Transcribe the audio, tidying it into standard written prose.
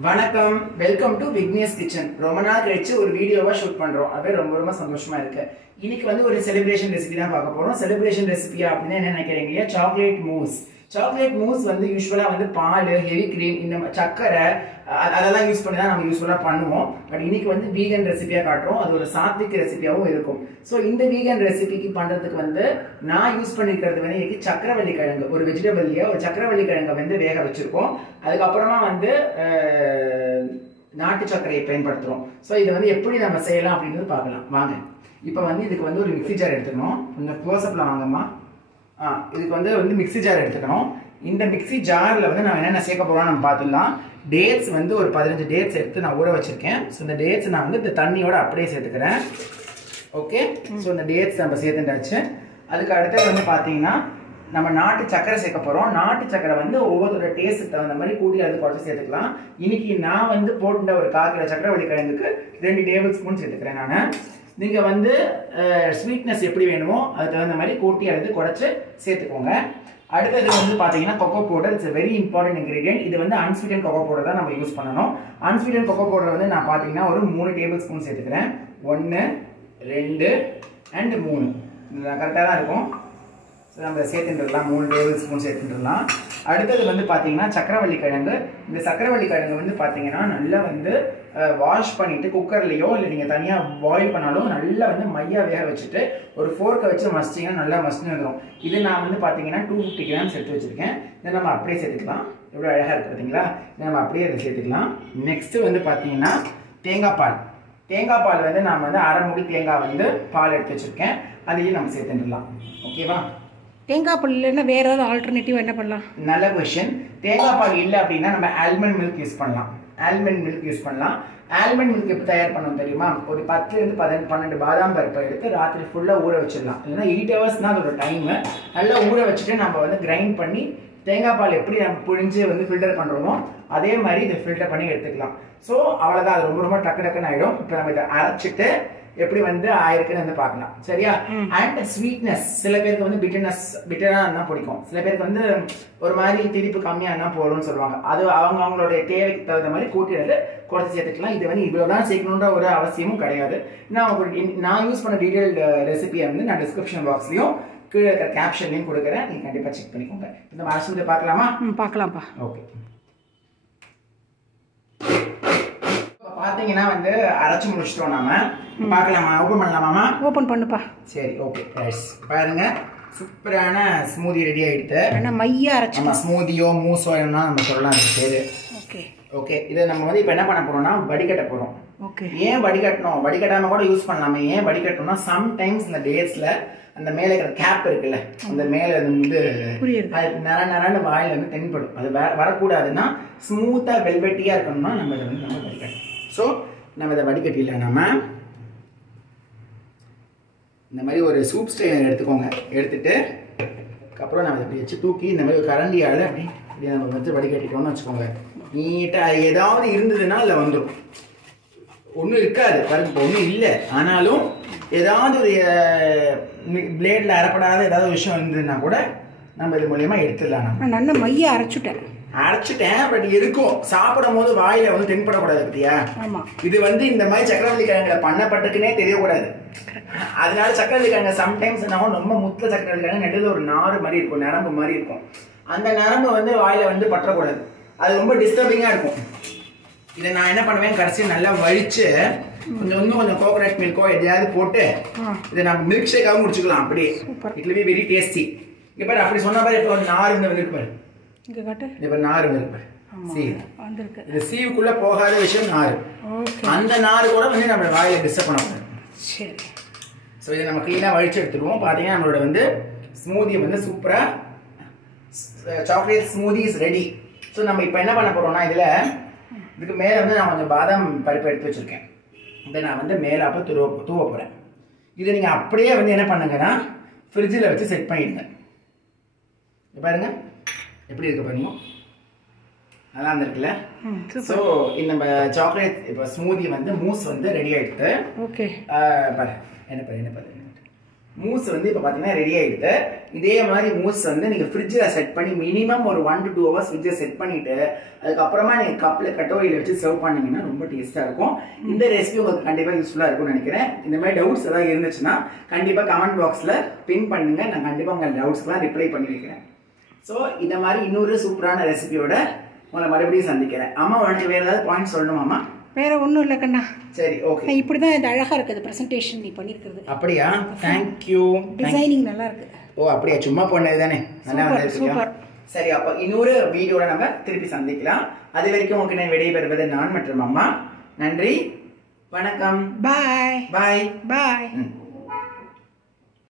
வணக்கம், welcome to Vignesh kitchen. ரொம்ப நாள் கழிச்சு ஒரு வீடியோவா ஷூட் பண்றோம். அது ரொம்ப சந்தோஷமா இருக்கு. இன்னைக்கு வந்து ஒரு செலிப்ரேஷன் ரெசிபி தான் பார்க்க போறோம். செலிப்ரேஷன் ரெசிபியா அப்படின்னா என்ன நினைக்கிறீங்க? Chocolate mousse. சாக்லேட் மூஸ் வந்து யூஸ்வலா வந்து பால், ஹெவி கிரீம், இந்த சக்கரை அதெல்லாம் யூஸ் பண்ணி தான் நம்ம யூஸ்வலா பண்ணுவோம். பட் இன்னைக்கு வந்து வீகன் ரெசிபியா காட்டுறோம். அது ஒரு சாத்விக் ரெசிபியாவும் இருக்கும். ஸோ இந்த வீகன் ரெசிபிக்கு பண்றதுக்கு வந்து நான் யூஸ் பண்ணிருக்கிறது வந்து இன்னைக்கு சக்கரவள்ளி கிழங்கு, ஒரு வெஜிடபிள்லயே ஒரு சக்கரவள்ளி கிழங்கை வந்து வேக வச்சிருக்கோம். அதுக்கப்புறமா வந்து நாட்டு சர்க்கரையை பயன்படுத்துறோம். ஸோ இதை வந்து எப்படி நம்ம செய்யலாம் அப்படின்றது பார்க்கலாம் வாங்க. இப்போ வந்து இதுக்கு வந்து ஒரு மிக்ஸி ஜார் எடுத்துக்கணும். கொஞ்சம் க்ளோஸ்அப்ல வாங்கம்மா. இதுக்கு வந்து மிக்ஸி ஜார் எடுத்துக்கணும். இந்த மிக்ஸி ஜாரில் வந்து நான் என்னென்ன சேர்க்க போகிறோம் நம்ம பார்த்துடலாம். டேட்ஸ் வந்து ஒரு 15 டேட்ஸ் எடுத்து நான் ஊற வச்சிருக்கேன். ஸோ இந்த டேட்ஸ் நான் வந்து இந்த தண்ணியோட அப்படியே சேர்த்துக்கிறேன். ஓகே, ஸோ இந்த டேட்ஸ் நம்ம சேர்த்துட்டாச்சு. அதுக்கு அடுத்தது வந்து பார்த்தீங்கன்னா நம்ம நாட்டு சக்கரை சேர்க்க போகிறோம். நாட்டு சக்கரை வந்து ஒவ்வொருத்தரோட டேஸ்ட்டுக்கு தகுந்த மாதிரி கூட்டி அது குறைச்சி சேர்த்துக்கலாம். இன்னைக்கு நான் வந்து போட்டுட்ட ஒரு 1/4 கிலோ சக்கரவள்ளி கிழங்குக்கு 2 டேபிள் ஸ்பூன் சேர்த்துக்கிறேன் நான். நீங்கள் வந்து ஸ்வீட்னஸ் எப்படி வேணுமோ அதுக்கு தகுந்த மாதிரி கூட்டி அல்லது குறைச்சி சேர்த்துக்கோங்க. அடுத்தது வந்து பார்த்தீங்கன்னா cocoa powder. It's very important ingredient. இது வந்து அன்ஸ்வீட்டன் கொக்கோ பவுடர் தான் நம்ம யூஸ் பண்ணணும். அன்ஸ்வீட்டன் கொக்கோ பவுடர் வந்து நான் பார்த்தீங்கன்னா ஒரு 3 டேபிள் ஸ்பூன் சேர்த்துக்கிறேன். 1 2 and 3 கரெக்டாக தான் இருக்கும். ஸோ நம்ம சேர்த்துட்டுலாம் 3 டேபிள் ஸ்பூன் சேர்த்துட்டுலாம். அடுத்தது வந்து பார்த்தீங்கன்னா சக்கரவள்ளி கிழங்கு. இந்த சக்கரவள்ளி கிழங்கு வந்து பார்த்தீங்கன்னா நல்லா வந்து வாஷ் பண்ணிட்டு குக்கர்லையோ இல்லை நீங்கள் தனியாக பாயில் பண்ணாலும் நல்லா வந்து மையா வேக வச்சுட்டு ஒரு ஃபோர்க்கை வச்சு மசிச்சிங்கன்னா நல்லா மசிச்சு வந்துடும். இது நான் வந்து பார்த்தீங்கன்னா 250 கிராம்ஸ் எடுத்து வச்சுருக்கேன். இதை நம்ம அப்படியே சேர்த்துக்கலாம். எவ்வளோ அழகாக இருக்குது பார்த்தீங்களா? இதை நம்ம அப்படியே இதை சேர்த்துக்கலாம். நெக்ஸ்ட்டு வந்து பார்த்தீங்கன்னா தேங்காய் பால். தேங்காய் பால் வந்து நான் வந்து 1/2 மூடி தேங்காய் வந்து பால் எடுத்து வச்சுருக்கேன். அதையும் நம்ம சேர்த்துடலாம். ஓகேவா? தேங்காய் பால் இல்லைன்னா வேற ஏதாவது ஆல்டர்னேட்டிவ் என்ன பண்ணலாம்? நல்ல கொஸ்டின். தேங்காய் பால் இல்லை அப்படின்னா நம்ம ஆல்மண்ட் மில்க் யூஸ் பண்ணலாம். ஆல்மண்ட் மில்க் யூஸ் பண்ணலாம். ஆல்மண்ட் மில்க் எப்படி தயார் பண்ணணும் தெரியுமா? ஒரு 10 to 12 பாதாம் பருப்பை எடுத்து ராத்திரி ஃபுல்லாக ஊற வச்சிடலாம். இல்லைன்னா 8 hours தான் அதோட டைமு. நல்லா ஊற வச்சுட்டு நம்ம வந்து கிரைண்ட் பண்ணி தேங்காய் பால் எப்படி நம்ம புழிஞ்சு வந்து ஃபில்டர் பண்ணுறோமோ அதே மாதிரி இதை ஃபில்டர் பண்ணி எடுத்துக்கலாம். ஸோ அவ்வளோதான். அது ரொம்ப டக்குன்னு ஆகிடும். இப்போ நம்ம இதை அரைச்சிட்டு எப்படி வந்து ஆயிருக்குன்னு வந்து பார்க்கலாம். சரியா? அண்ட் ஸ்வீட்னஸ், சில பேருக்கு வந்து பிட்டராக இருந்தால் பிடிக்கும். சில பேருக்கு வந்து ஒரு மாதிரி திரிப்பு கம்மியாக இருந்தால் போடும்னு சொல்லுவாங்க. அது அவங்களுடைய தேவைக்கு தகுந்த மாதிரி கூட்டிடுறது குறைச்சி சேர்த்துக்கலாம். இது வந்து இவ்வளோதான் சேர்க்கணுன்ற ஒரு அவசியமும் கிடையாது. நான் யூஸ் பண்ண டீட்டெயில்டு ரெசிபியை வந்து நான் டிஸ்கிரிப்ஷன் பாக்ஸ்லையும் கீழே இருக்கிற கேப்ஷன்லையும் கொடுக்குறேன். நீங்கள் கண்டிப்பாக செக் பண்ணிக்கோங்க. இந்த அரைச்சி பார்க்கலாமா? பார்க்கலாம்ப்பா. ஓகே, பார்த்தீங்கன்னா வந்து அரைச்சி முடிச்சிட்டோம். நாம பார்க்கலாமா? ஓப்பன் பண்ணலாமா? ஓப்பன் பண்ணுப்பா. சரி, ஓகே. பாருங்க, சூப்பரான ஸ்மூதி ரெடி ஆயிடுது. ஆனால் மையா அரைச்சி ஸ்மூதியோ மூஸோ என்ன நம்ம சொல்லலாம். அது பேரு. Okay okay. இதை நம்ம வந்து இப்போ என்ன பண்ண போறோம்னா வடிகட்ட போறோம். ஓகே. ஏன் வடிகட்டணும்? வடிகட்டாம கூட யூஸ் பண்ணலாமே. ஏன் வடிகட்டணும்னா சம்டைம்ஸ் இந்த டேட்ஸ்ல அந்த மேலே இருக்கிற கேப் இருக்குல்ல, அந்த மேலே வந்து நரன்னு வாயில் வந்து தென்படும். அது வரக்கூடாதுன்னா ஸ்மூத்தா வெல்வெட்டியா இருக்கணும்னா நம்ம இதை வந்து நம்ம வடிகட்டணும். ஸோ நம்ம இதை வடிகட்டிடலாம். நம்ம இந்த மாதிரி ஒரு சூப் ஸ்ட்ரெயினர் எடுத்துக்கோங்க. எடுத்துட்டு அப்புறம் நம்ம இப்படி வச்சு தூக்கி இந்த மாதிரி ஒரு கரண்டியால் அப்படி நம்ம வச்சு வடிகட்டிட்டோம்னு வச்சுக்கோங்க. நீட்டாக ஏதாவது இருந்ததுன்னா அதில் வந்துடும். ஒன்றும் இருக்காது பாருங்க. இப்போ ஒன்றும் இல்லை, ஆனாலும் ஏதாவது ஒரு பிளேடில் அரைப்படாத ஏதாவது ஒரு விஷயம் இருந்ததுன்னா கூட நம்ம இது மூலயமா எடுத்துடலாம். நான் நல்ல மைய அரைச்சிட்டேன். பட் இருக்கும் சாப்பிடும் போது வாயில வந்து தென்படக்கூடாது. பத்தியா? இது வந்து இந்த மாதிரி சக்கரவள்ளி கிழங்குல பண்ணப்பட்டுக்குன்னே தெரியக்கூடாது. அதனால சக்கரவள்ளி கிழங்கு சம்டைம்ஸ் என்ன ரொம்ப முத்த சக்கரவள்ளி கிழங்கு நடுவில் ஒரு நாறு மாதிரி இருக்கும், நரம்பு மாதிரி இருக்கும். அந்த நரம்பு வந்து வாயில வந்து பற்றக்கூடாது. அது ரொம்ப டிஸ்டர்பிங்கா இருக்கும். இதை நான் என்ன பண்ணுவேன், கடைசியில் நல்லா வழிச்சு கொஞ்சம் கோகோனட் மில்கோ எதையாவது போட்டு இதை நம்ம மில்க் ஷேக்காகவும் முடிச்சுக்கலாம். அப்படியே it will be very tasty. இங்கே பாரு, அப்படி சொன்ன பாரு, இப்போ ஒரு நார் வந்துருக்கு பாரு. இப்போ நார் வந்துருக்கு பாரு. இது சீவுக்குள்ள போகாத விஷயம் நார். அந்த நார் கூட வந்து நம்ம வாயில டிஸ்டர்ப் பண்ணக்கூடாது. சரி. ஸோ இதை நம்ம க்ளீனாக வழிச்சு எடுத்துருவோம். பார்த்தீங்கன்னா நம்மளோட வந்து ஸ்மூதி வந்து சூப்பராக chocolate smoothie is ready. So நம்ம இப்போ என்ன பண்ண போறோம்னா இதுக்கு மேலே வந்து நான் கொஞ்சம் பாதாம் பருப்பு எடுத்து வச்சிருக்கேன். இதை நான் வந்து மேலே அப்போ தூவ போகிறேன். இதை நீங்கள் அப்படியே வந்து என்ன பண்ணுங்கன்னா ஃப்ரிட்ஜில் வச்சு செட் பண்ணிடுங்க. பாருங்க எப்படி இருக்கு பாருங்க, நல்லா இருந்திருக்குல்ல. ஸோ நம்ம சாக்லேட் இப்போ ஸ்மூதி வந்து மூஸ் வந்து ரெடி ஆகிடுது. ஓகே. பாரு என்ன பாரு மூஸ் வந்து இப்போ பார்த்தீங்கன்னா ரெடி ஆகிடுது. இதே மாதிரி மூஸ் வந்து நீங்கள் ஃப்ரிட்ஜில் செட் பண்ணி மினிமம் ஒரு 1 to 2 hours ஃப்ரிட்ஜில் செட் பண்ணிவிட்டு அதுக்கப்புறமா நீங்கள் கப்பில் கட்டோரியில் வச்சு சர்வ் பண்ணிங்கன்னா ரொம்ப டேஸ்ட்டாக இருக்கும். இந்த ரெசிபி உங்களுக்கு கண்டிப்பாக யூஸ்ஃபுல்லாக இருக்கும்னு நினைக்கிறேன். இந்த மாதிரி டவுட்ஸ் ஏதாவது இருந்துச்சுன்னா கண்டிப்பாக கமெண்ட் பாக்ஸில் பின் பண்ணுங்கள். நான் கண்டிப்பாக உங்கள் டவுட்ஸ்க்குலாம் ரிப்ளை பண்ணி வைக்கிறேன். ஸோ இந்த மாதிரி இன்னொரு சூப்பரான ரெசிபியோட உங்களை மறுபடியும் சந்திக்கிறேன். அம்மா உனக்கு வேறு ஏதாவது பாயிண்ட் சொல்லணுமாம்மா? வேற ஒன்றும் இல்லை கண்ணா. சரி, ஓகே. இப்படி தான் இது அழகாக இருக்குது ப்ரெசன்டேஷன் நீ பண்ணியிருக்கிறது. அப்படியா? தேங்க்யூ. டிசைனிங் நல்லா இருக்கு. ஓ அப்படியா? சும்மா போனது தானே, நல்லா வந்திருக்கு. சரி, அப்போ இன்னொரு வீடியோட நம்ம திருப்பி சந்திக்கலாம். அது வரைக்கும் உங்களுக்கு நான் விடைபெறுவது நான் மற்றும் அம்மா. நன்றி, வணக்கம். பாய் பாய் பாய்.